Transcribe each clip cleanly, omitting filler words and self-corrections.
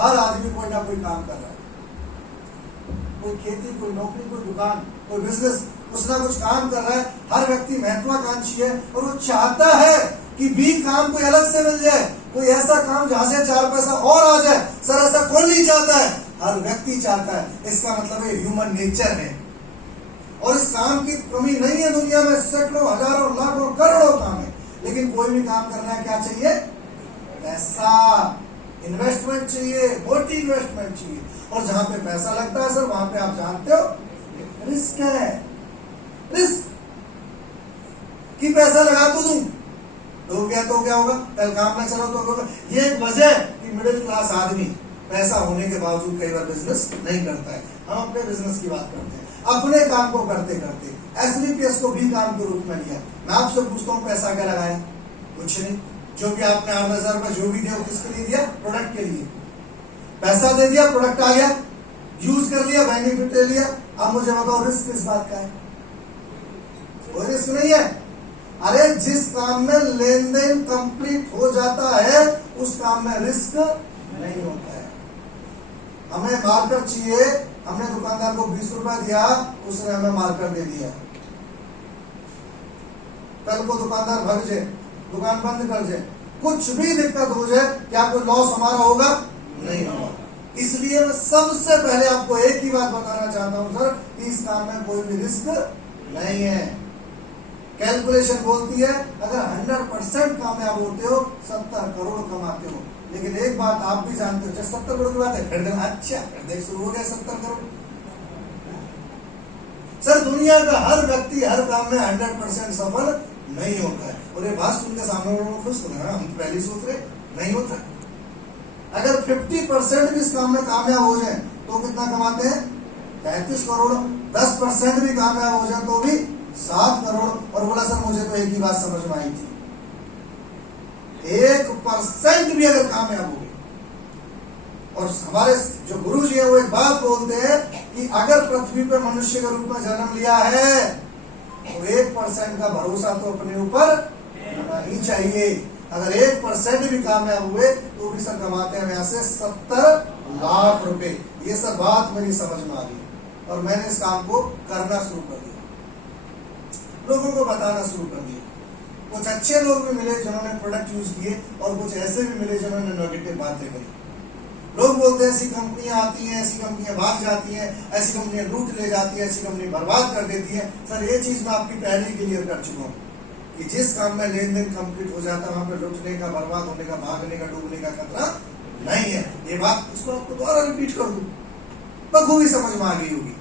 हर आदमी कोई ना कोई काम कर रहा है, कोई खेती, कोई नौकरी, कोई दुकान, कोई बिजनेस, कुछ ना कुछ काम कर रहा है। हर व्यक्ति महत्वाकांक्षी है और वो चाहता है कि बी काम कोई अलग से मिल जाए, कोई ऐसा काम जहां से 4 पैसा और आ जाए। सर ऐसा कौन नहीं चाहता है? हर व्यक्ति चाहता है। इसका मतलब है ह्यूमन नेचर है और इस काम की कमी नहीं है दुनिया में। सैकड़ों, हजारों, लाखों, करोड़ों काम है, लेकिन कोई भी काम करना है क्या चाहिए? पैसा, इन्वेस्टमेंट चाहिए, मोटी इन्वेस्टमेंट चाहिए। और जहां पे पैसा लगता है सर, वहां पे आप जानते हो रिस्क है। रिस्क कि पैसा लगा तो दूं, डूब गया तो क्या होगा, कल काम में चलो तो होगा। ये एक वजह है कि मिडिल क्लास आदमी पैसा होने के बावजूद कई बार बिजनेस नहीं करता है। हम अपने बिजनेस की बात करते हैं, अपने काम को करते करते एसबीपीएस को भी काम के रूप में लिया। मैं आपसे पूछता हूँ, पैसा क्या लगाया? कुछ नहीं। जो भी आपने 8,000 रुपए जो भी दिया, किसके लिए दिया? प्रोडक्ट के लिए। पैसा दे दिया, प्रोडक्ट आ गया, यूज कर लिया, बेनिफिट ले लिया। अब मुझे बताओ रिस्क किस बात का है? कोई रिस्क नहीं है। अरे जिस काम में लेन देन कंप्लीट हो जाता है उस काम में रिस्क नहीं होता है। हमें मार्कर चाहिए, हमने दुकानदार को 20 रुपए दिया, उसने हमें मार्कर दे दिया। कल को दुकानदार भाग जाए, दुकान बंद कर जाए, कुछ भी दिक्कत हो जाए, क्या कोई लॉस हमारा होगा? नहीं होगा। इसलिए मैं सबसे पहले आपको एक ही बात बताना चाहता हूं सर, कि इस काम में कोई भी रिस्क नहीं है। कैलकुलेशन बोलती है अगर 100% कामयाब होते हो 70 करोड़ कमाते हो। लेकिन एक बात आप भी जानते हो, जब 70 करोड़ की बात है, फिर अच्छा फिर देख शुरू हो गया 70 करोड़। सर दुनिया का हर व्यक्ति हर काम में 100% सफल नहीं होता है। और ये बात सुनकर सामने वालों को खुश होना, हम तो पहले सोच रहे नहीं होता। अगर 50% भी इस काम में कामयाब हो जाए तो कितना कमाते हैं? 35 करोड़। 10% भी कामयाब हो जाए तो भी 7 करोड़। और बोला सर मुझे तो एक ही बात समझ में आई थी, 1% भी अगर कामयाब हो गए, और हमारे जो गुरु जी है वो एक बात बोलते हैं कि अगर पृथ्वी पर मनुष्य के रूप में जन्म लिया है तो 1% का भरोसा तो अपने ऊपर होना ही चाहिए। अगर 1% भी कामयाब हुए तो भी सर कमाते हैं यहाँ से 70 लाख रुपए। ये सब बात मेरी समझ में आ गई और मैंने इस काम को करना शुरू कर दिया, लोगों को बताना शुरू कर दिया। कुछ अच्छे लोग भी मिले जिन्होंने प्रोडक्ट यूज किए और कुछ ऐसे भी मिले जिन्होंने नेगेटिव बातें कही। लोग बोलते हैं ऐसी कंपनियां आती हैं, ऐसी कंपनियां भाग जाती हैं, ऐसी कंपनियां लूट ले जाती हैं, ऐसी कंपनी बर्बाद कर देती है। सर ये चीज मैं आपकी पहले ही क्लियर कर चुका हूँ कि जिस काम में लेन देन कंप्लीट हो जाता है वहां पे लूटने का, बर्बाद होने का, भागने का, डूबने का खतरा नहीं है। ये बात इसको आपको दोबारा रिपीट कर दूं, बखूबी समझ में आ गई होगी।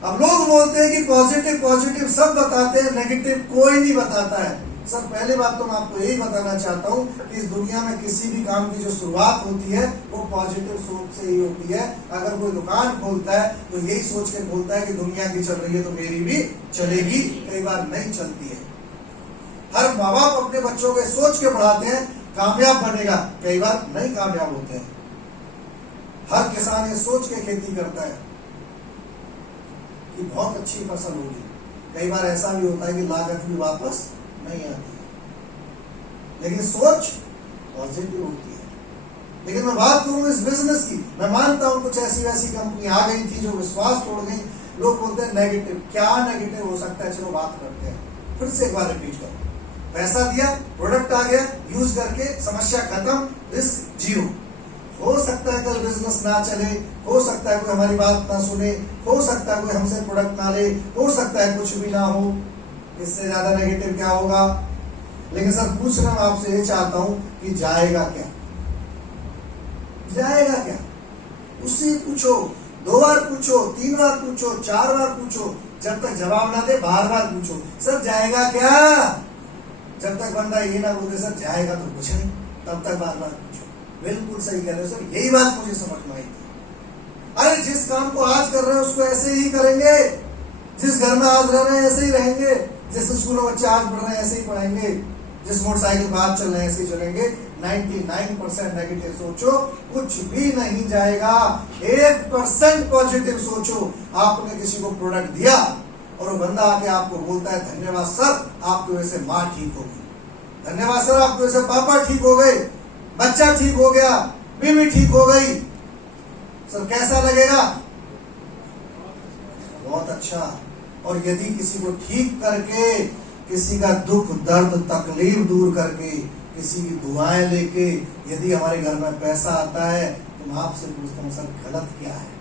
अब लोग बोलते हैं कि पॉजिटिव पॉजिटिव सब बताते हैं, नेगेटिव कोई नहीं बताता है। सर पहले बात तो मैं आपको यही बताना चाहता हूं कि इस दुनिया में किसी भी काम की जो शुरुआत होती है वो पॉजिटिव सोच से ही होती है। अगर कोई दुकान खोलता है तो यही सोच के खोलता है कि दुनिया की चल रही है तो मेरी भी चलेगी। कई बार नहीं चलती है। हर माँ बाप अपने बच्चों के सोच के पढ़ाते हैं कामयाब बनेगा, कई बार नहीं कामयाब होते हैं। हर किसान ये सोच के खेती करता है कि बहुत अच्छी फसल होगी, कई बार ऐसा भी होता है कि लागत भी वापस नहीं आती है, लेकिन सोच पॉजिटिव होती है। लेकिन मैं बात करूं इस बिजनेस की, मैं मानता हूं कुछ ऐसी वैसी कंपनी आ गई थी जो विश्वास तोड़ गई। लोग बोलते हैं नेगेटिव, क्या नेगेटिव हो सकता है? चलो बात करते हैं, फिर से एक बार रिपीट करो। पैसा दिया, प्रोडक्ट आ गया, यूज करके समस्या खत्म, रिस्क जीरो। हो सकता है कल बिजनेस ना चले, हो सकता है कोई हमारी बात ना सुने, हो सकता है कोई हमसे प्रोडक्ट ना ले, हो सकता है कुछ भी ना हो। इससे ज्यादा नेगेटिव क्या होगा? लेकिन सर पूछ रहा हूं आपसे, ये चाहता हूं कि जाएगा क्या? जाएगा क्या? उससे पूछो, 2 बार पूछो, 3 बार पूछो, 4 बार पूछो, जब तक जवाब ना दे बार बार पूछो, सर जाएगा क्या? जब तक बंदा ये ना बोले सर जाएगा तो कुछ नहीं, तब तक बार बार पूछो। बिल्कुल सही कह रहे हो सर, यही बात मुझे समझ में आई थी। अरे जिस काम को आज कर रहे हैं उसको ऐसे ही करेंगे, जिस घर में आज रह रहे हैं ऐसे ही रहेंगे, जिस स्कूल में बच्चे आज पढ़ रहे हैं ऐसे ही पढ़ेंगे, जिस मोटरसाइकिल पर आज चल रहे हैं ऐसे ही चलेंगे। 99% नेगेटिव सोचो, कुछ भी नहीं जाएगा। 1% पॉजिटिव सोचो। आपने किसी को प्रोडक्ट दिया और वो बंदा आके आपको बोलता है धन्यवाद सर, आपकी वजह से माँ ठीक हो गई, धन्यवाद सर आपकी वजह से पापा ठीक हो गए, बच्चा ठीक हो गया, बीवी ठीक हो गई, सर कैसा लगेगा? बहुत अच्छा। और यदि किसी को ठीक करके, किसी का दुख दर्द तकलीफ दूर करके, किसी की दुआएं लेके यदि हमारे घर में पैसा आता है, तो मैं आपसे पूछता हूँ सर गलत क्या है?